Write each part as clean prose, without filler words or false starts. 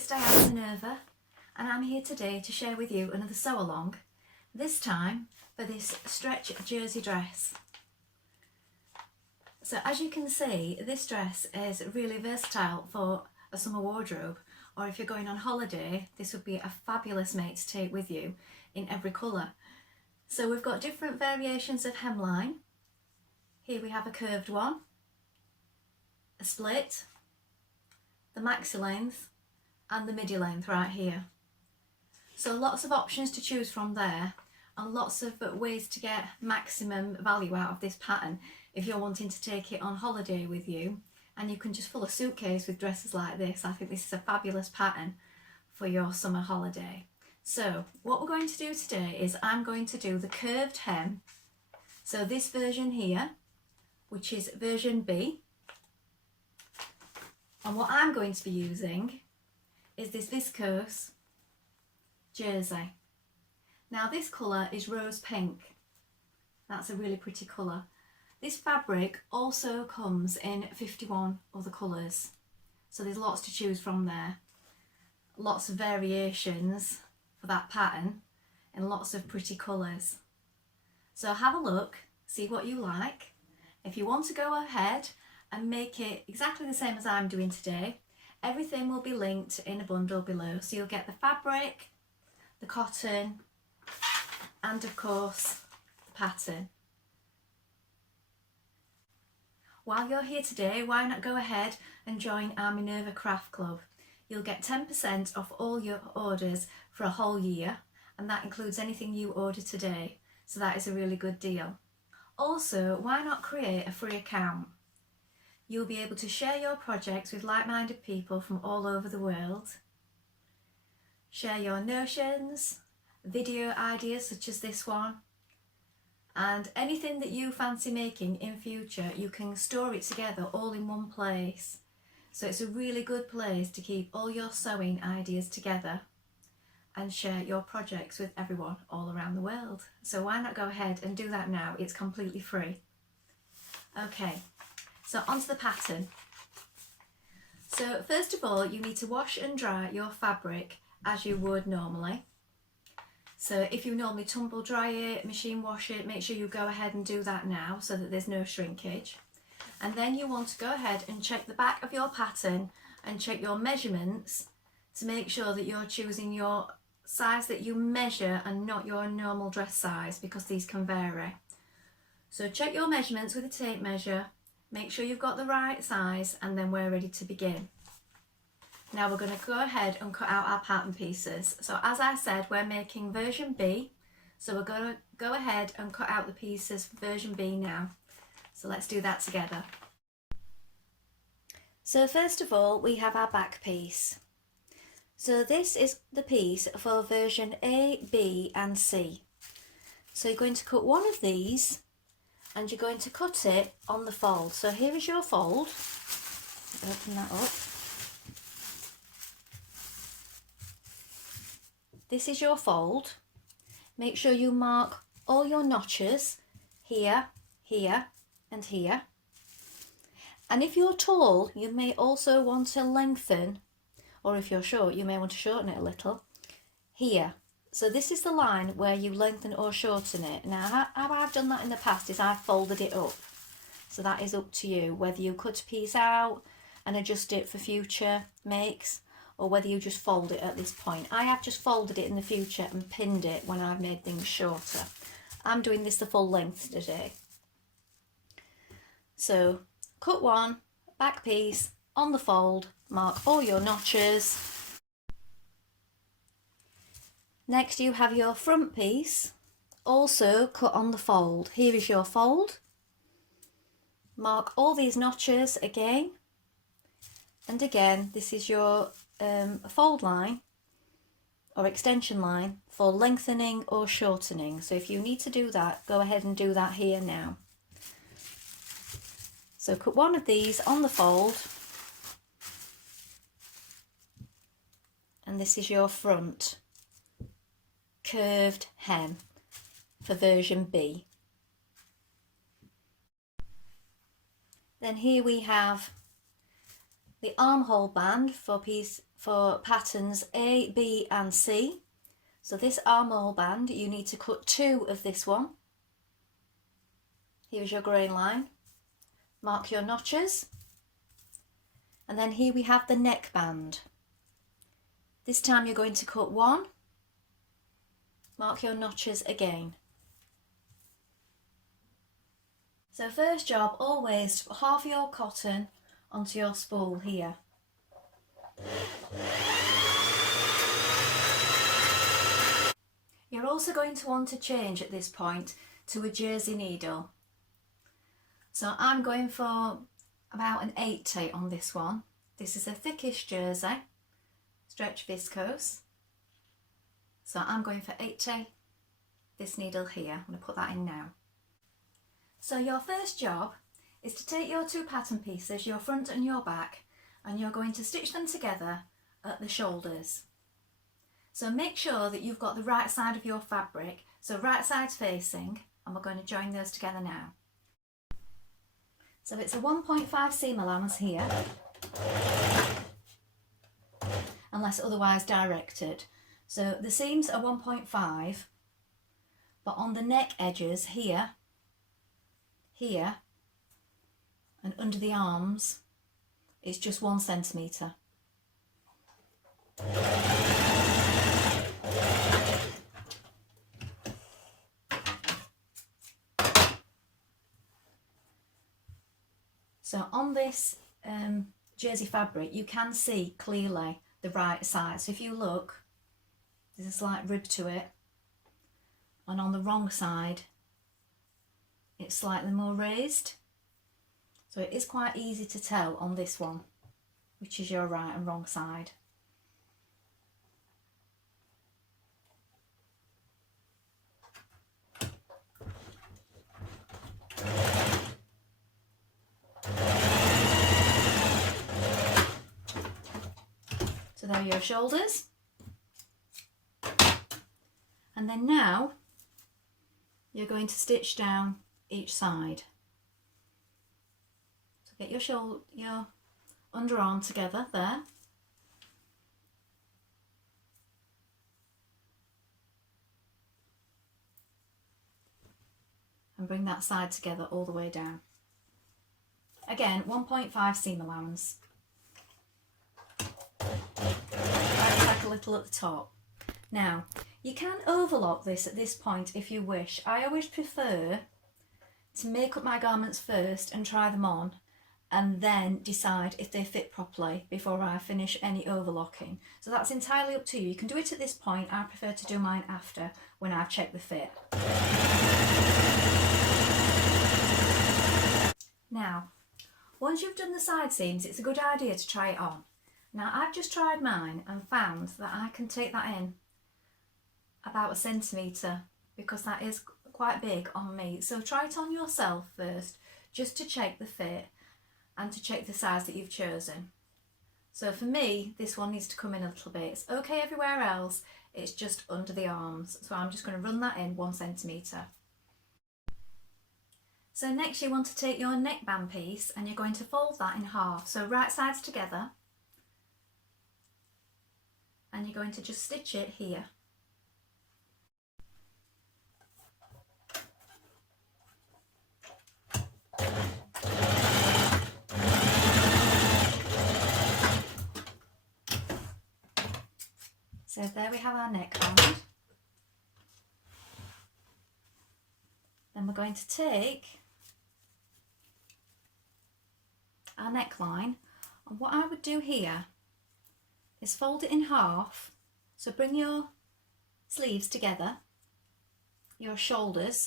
it's Dianne Minerva, and I'm here today to share with you another sew along, this time for this stretch jersey dress. So as you can see, this dress is really versatile for a summer wardrobe, or if you're going on holiday, this would be a fabulous mate to take with you in every colour. So we've got different variations of hemline. Here we have a curved one, a split, the maxi length and the midi length right here. So lots of options to choose from there, and lots of ways to get maximum value out of this pattern if you're wanting to take it on holiday with you, and you can just fill a suitcase with dresses like this. I think this is a fabulous pattern for your summer holiday. So what we're going to do today is I'm going to do the curved hem. So this version here, which is version B, and what I'm going to be using is this Viscose Jersey. Now this colour is rose pink. That's a really pretty colour. This fabric also comes in 51 other colours, so there's lots to choose from there. Lots of variations for that pattern and lots of pretty colours. So have a look, see what you like. If you want to go ahead and make it exactly the same as I'm doing today, everything will be linked in a bundle below. So you'll get the fabric, the cotton, and of course the pattern. While you're here today, why not go ahead and join our Minerva Craft Club? You'll get 10% off all your orders for a whole year, and that includes anything you order today. So that is a really good deal. Also, why not create a free account? You'll be able to share your projects with like-minded people from all over the world. Share your notions, video ideas such as this one, and anything that you fancy making in future, you can store it together all in one place. So it's a really good place to keep all your sewing ideas together and share your projects with everyone all around the world. So why not go ahead and do that now? It's completely free. Okay, so onto the pattern. So first of all, you need to wash and dry your fabric as you would normally. So if you normally tumble dry it, machine wash it, make sure you go ahead and do that now so that there's no shrinkage. And then you want to go ahead and check the back of your pattern and check your measurements to make sure that you're choosing your size that you measure and not your normal dress size, because these can vary. So check your measurements with a tape measure, make sure you've got the right size, and then we're ready to begin. Now we're going to go ahead and cut out our pattern pieces. So as I said, we're making version B, so we're going to go ahead and cut out the pieces for version B now. So let's do that together. So first of all, we have our back piece. So this is the piece for version A, B and C. So you're going to cut one of these and you're going to cut it on the fold. So here is your fold. Open that up. This is your fold. Make sure you mark all your notches here, here and here. And if you're tall, you may also want to lengthen, or if you're short, you may want to shorten it a little, here. So this is the line where you lengthen or shorten it. Now how I've done that in the past is I've folded it up. So that is up to you, whether you cut a piece out and adjust it for future makes, or whether you just fold it at this point. I have just folded it in the future and pinned it when I've made things shorter. I'm doing this the full length today. So cut one, back piece, on the fold, mark all your notches. Next you have your front piece, also cut on the fold. Here is your fold. Mark all these notches again. And again, this is your fold line or extension line for lengthening or shortening. So if you need to do that, go ahead and do that here now. So cut one of these on the fold, and this is your front curved hem for version B. Then here we have the armhole band for patterns A, B and C. So this armhole band, you need to cut 2 of this one. Here's your grain line. Mark your notches. And then here we have the neck band. This time you're going to cut 1. Mark your notches again. So first job, always put half your cotton onto your spool here. You're also going to want to change at this point to a jersey needle. So I'm going for about an 80 on this one. This is a thickish jersey, stretch viscose. So I'm going for 80, this needle here. I'm going to put that in now. So your first job is to take your 2 pattern pieces, your front and your back, and you're going to stitch them together at the shoulders. So make sure that you've got the right side of your fabric, so right side's facing, and we're going to join those together now. So it's a 1.5 seam allowance here, unless otherwise directed. So the seams are 1.5, but on the neck edges here, here, and under the arms, it's just 1 centimetre. So on this jersey fabric, you can see clearly the right side. So if you look, there's a slight rib to it, and on the wrong side, it's slightly more raised. So it is quite easy to tell on this one, which is your right and wrong side. So there are your shoulders. And then now you're going to stitch down each side. So get your underarm together there. And bring that side together all the way down. Again, 1.5 seam allowance. Back a little at the top. Now, you can overlock this at this point if you wish. I always prefer to make up my garments first and try them on, and then decide if they fit properly before I finish any overlocking. So that's entirely up to you. You can do it at this point. I prefer to do mine after, when I've checked the fit. Now, once you've done the side seams, it's a good idea to try it on. Now, I've just tried mine and found that I can take that in about 1 centimetre, because that is quite big on me. So try it on yourself first, just to check the fit and to check the size that you've chosen. So for me, this one needs to come in a little bit. It's okay everywhere else, it's just under the arms. So I'm just going to run that in 1 centimetre. So next you want to take your neckband piece and you're going to fold that in half. So right sides together, and you're going to just stitch it here. So there we have our neckband. Then we're going to take our neckline, and what I would do here is fold it in half. So bring your sleeves together, your shoulders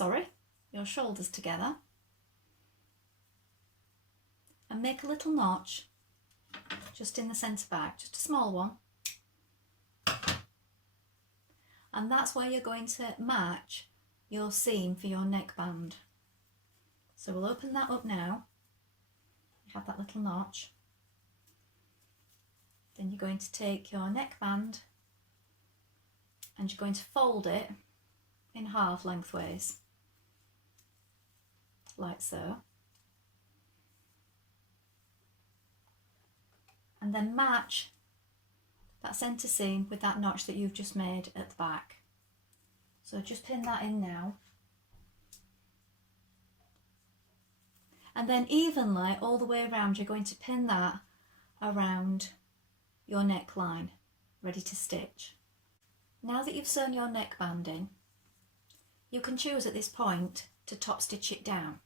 together, and make a little notch just in the centre back, just a small one. And that's where you're going to match your seam for your neckband. So we'll open that up now. You have that little notch. Then you're going to take your neckband and you're going to fold it in half lengthways, like so. and then match that centre seam with that notch that you've just made at the back. So just pin that in now. And then evenly all the way around you're going to pin that around your neckline, ready to stitch. Now that you've sewn your neckband in, you can choose at this point to top stitch it down.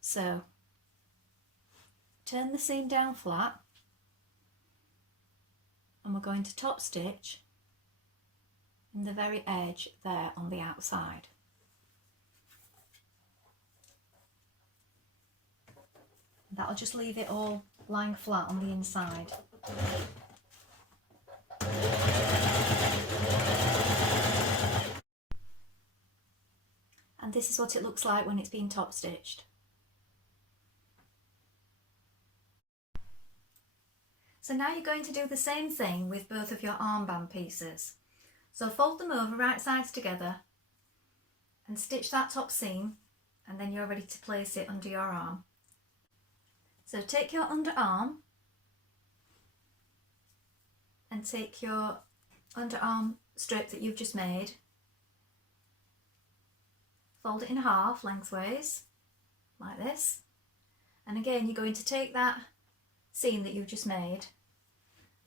So turn the seam down flat and we're going to top stitch in the very edge there on the outside. That'll just leave it all lying flat on the inside. And this is what it looks like when it's been top stitched. So now you're going to do the same thing with both of your armband pieces. So fold them over right sides together and stitch that top seam, and then you're ready to place it under your arm. So take your underarm and take your underarm strip that you've just made, fold it in half lengthways like this, and again you're going to take that seam that you've just made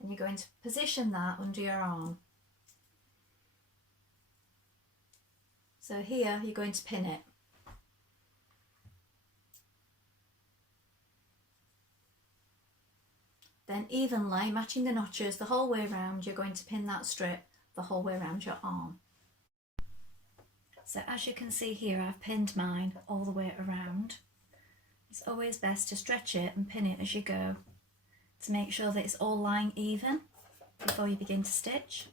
and you're going to position that under your arm. So here you're going to pin it. Then evenly, matching the notches the whole way around, you're going to pin that strip the whole way around your arm. So as you can see here, I've pinned mine all the way around. It's always best to stretch it and pin it as you go to make sure that it's all lying even before you begin to stitch.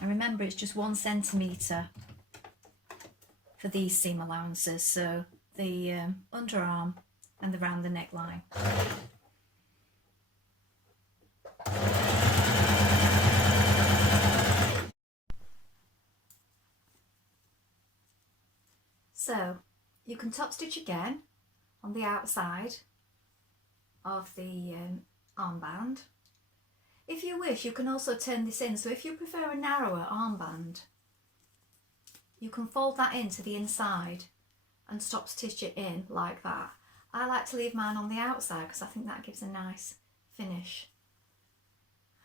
And remember, it's just 1 centimetre for these seam allowances, so the underarm and around the neckline. So you can top stitch again on the outside of the armband. If you wish, you can also turn this in, so if you prefer a narrower armband, you can fold that into the inside and top stitch it in like that. I like to leave mine on the outside because I think that gives a nice finish.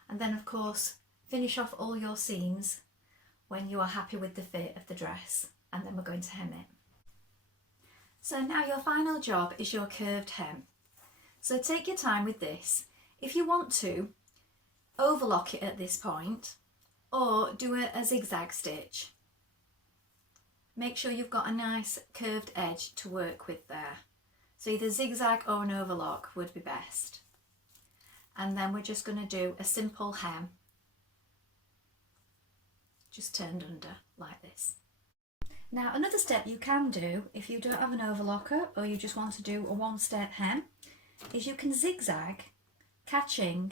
And then of course finish off all your seams when you are happy with the fit of the dress, and then we're going to hem it. So now your final job is your curved hem. So take your time with this. If you want to, overlock it at this point or do a zigzag stitch. Make sure you've got a nice curved edge to work with there. So either zigzag or an overlock would be best. And then we're just going to do a simple hem, just turned under like this. Now another step you can do if you don't have an overlocker or you just want to do a 1-step hem is you can zigzag, catching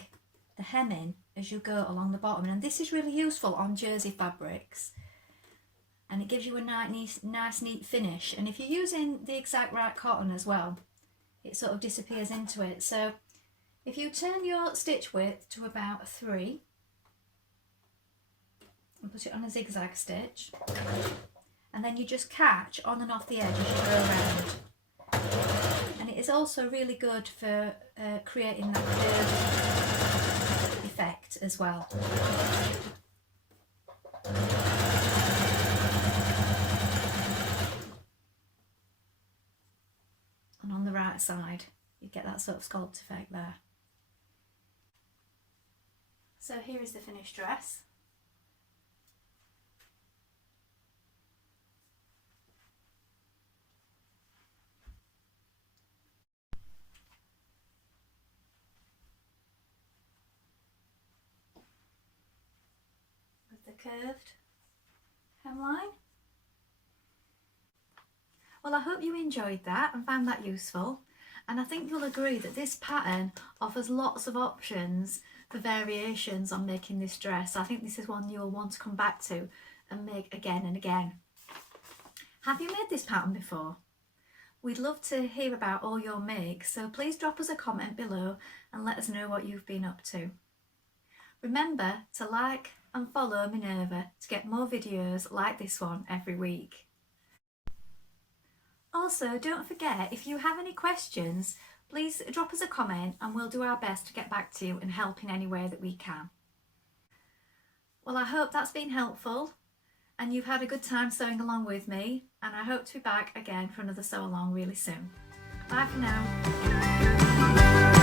the hemming as you go along the bottom, and this is really useful on jersey fabrics and it gives you a nice neat finish. And if you're using the exact right cotton as well, it sort of disappears into it. So if you turn your stitch width to about 3 and put it on a zigzag stitch, and then you just catch on and off the edge as you go around. And it is also really good for creating that curved effect as well. And on the right side, you get that sort of sculpt effect there. So here is the finished dress. With the curved hemline. Well, I hope you enjoyed that and found that useful, and I think you'll agree that this pattern offers lots of options for variations on making this dress. I think this is one you'll want to come back to and make again and again. Have you made this pattern before? We'd love to hear about all your makes, so please drop us a comment below and let us know what you've been up to. Remember to like and follow Minerva to get more videos like this one every week. Also, don't forget, if you have any questions, please drop us a comment and we'll do our best to get back to you and help in any way that we can. Well, I hope that's been helpful and you've had a good time sewing along with me, and I hope to be back again for another sew along really soon. Bye for now.